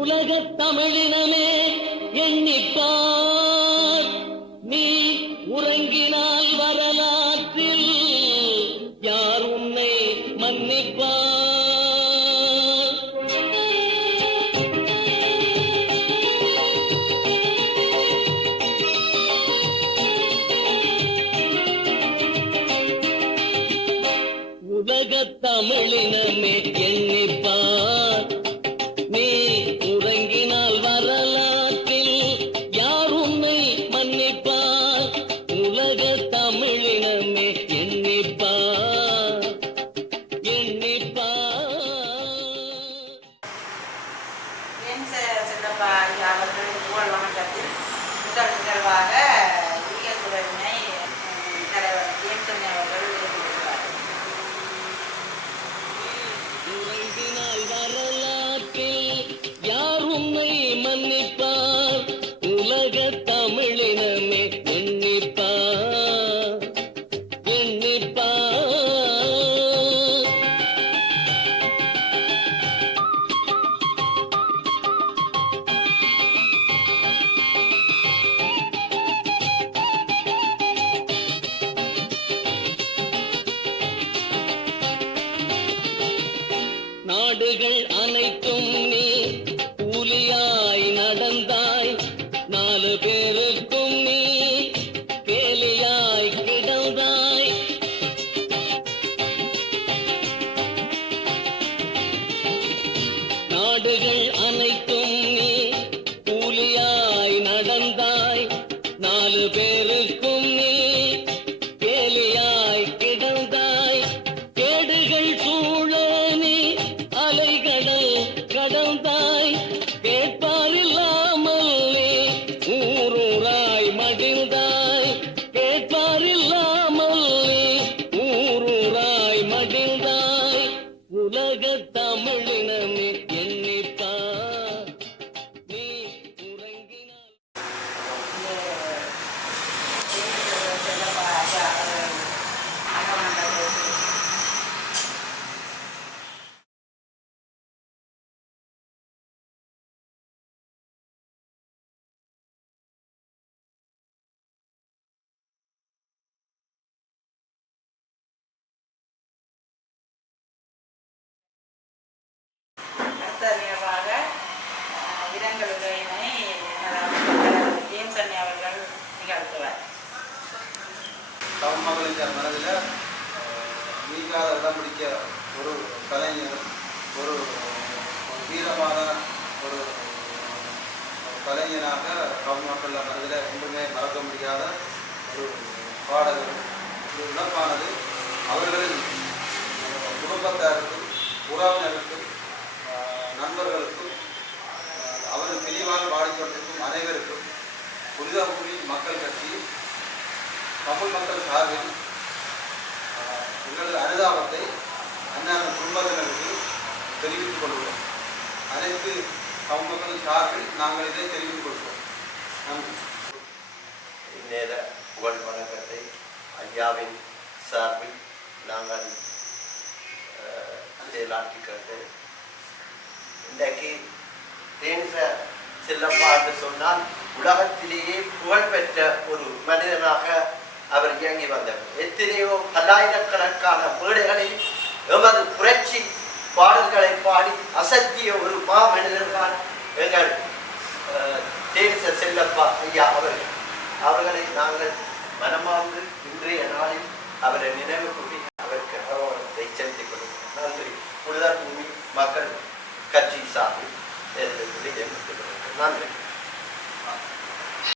உலகத் தமிழினமே எண்ணிப்பார், நீ உறங்கினால் வரலாற்றில் யார் உன்னை மன்னிப்பார்? உலகத் தமிழினமே எண்ணிப்பார், நீ உறங்கினால் வரலாற்றில் யார் உன்னை மன்னிப்பார்? உலகத் தமிழினமே எண்ணிப்பார், எண்ணிப்பார். சின்னப்பா அவர்கள் புகழ் வணக்கத்தில் முதல் நிகழ்வாக உரியத்துறையினை தலைவர் ஜேம்சன் அவர்கள் உறங்கினால் வரலாற்றில் யார் உன்னை மன்னிப்பார்? உலகத் தமிழினமே எண்ணிப்பார், எண்ணிப்பார். நாடுகள் அனைத்தும் நீ கூலியாய் நடந்தாய், 4 பேருக்கும் நீ கேலியாய் கிடந்தாய். நாடுகள் அனைத்தும் நீ கூலியாய் நடந்தாய், 4 பேருக்கும் நீ கேலியாய் கிடந்தாய். கேடுகள் சூழ நீ அலைகடல் கடந்தாய், கேட்பாரில்லாமல் நீ ஊரூராய் மடிந்தாய். கேட்பாரில்லாமல் நீ ஊரூராய் மடிந்தாய். உலகத் தமிழினமே எண்ணிப்பார், நீ உறங்கினால். சின்னப்பா அவர்கள் அங்கமண்டல் அடுத்த நிகழ்வாக இரங்கல் உரையினை ஜேம்சன் அவர்கள் நிகழ்த்துவார். தமிழ் மக்களின் மனதில் நீங்காத இடம் பிடிக்க ஒரு கலைஞரும் ஒரு வீரமான ஒரு கலைஞனாக தமிழ் மக்கள் மனதில் ஒன்றுமே மறக்க முடியாத ஒரு பாடகர். ஒரு இழப்பானது அவர்களின் குடும்பத்தாருக்கும் உறவினருக்கும் நண்பர்களுக்கும் அவர்கள் பிரிவாக பாடிக்கொண்டிருக்கும் அனைவருக்கும் புனிதபூமி மக்கள் கட்சி தமிழ் மக்கள் சார்பில் எங்களது அனுதாபத்தை அன்னாத குடும்பத்தினருக்கு தெரிவித்துக் கொள்கிறோம். அனைத்து தமிழ் மக்கள் சார்பில் நாங்கள் இதை தெரிவித்துக் கொள்கிறோம். நன்றி. இந்நேர புகழ் வணக்கத்தை ஐயாவின் சார்பில் நாங்கள் செயலாற்றிக்கிறது. இன்றைக்கு தேனிச செல்லப்பா என்று சொன்னால் உலகத்திலேயே புகழ்பெற்ற ஒரு மனிதனாக அவர் இயங்கி வந்தவர். எத்தனையோ பல்லாயிரக்கணக்கான மேடைகளில் எமது புரட்சி பாடல்களை பாடி அசத்திய ஒரு மாமனிதர் தான் எங்கள் தேனிச செல்லப்பா ஐயா அவர்கள். அவர்களை நாங்கள் மனமார்ந்து இன்றைய நாளில் அவரை நினைவு கூட்டி அவருக்கு கௌரவத்தை செலுத்திக் கொள்கிறோம். நன்றி. புனிதர் பூமி மக்கள் கட்சி சார்பில் நன்றி.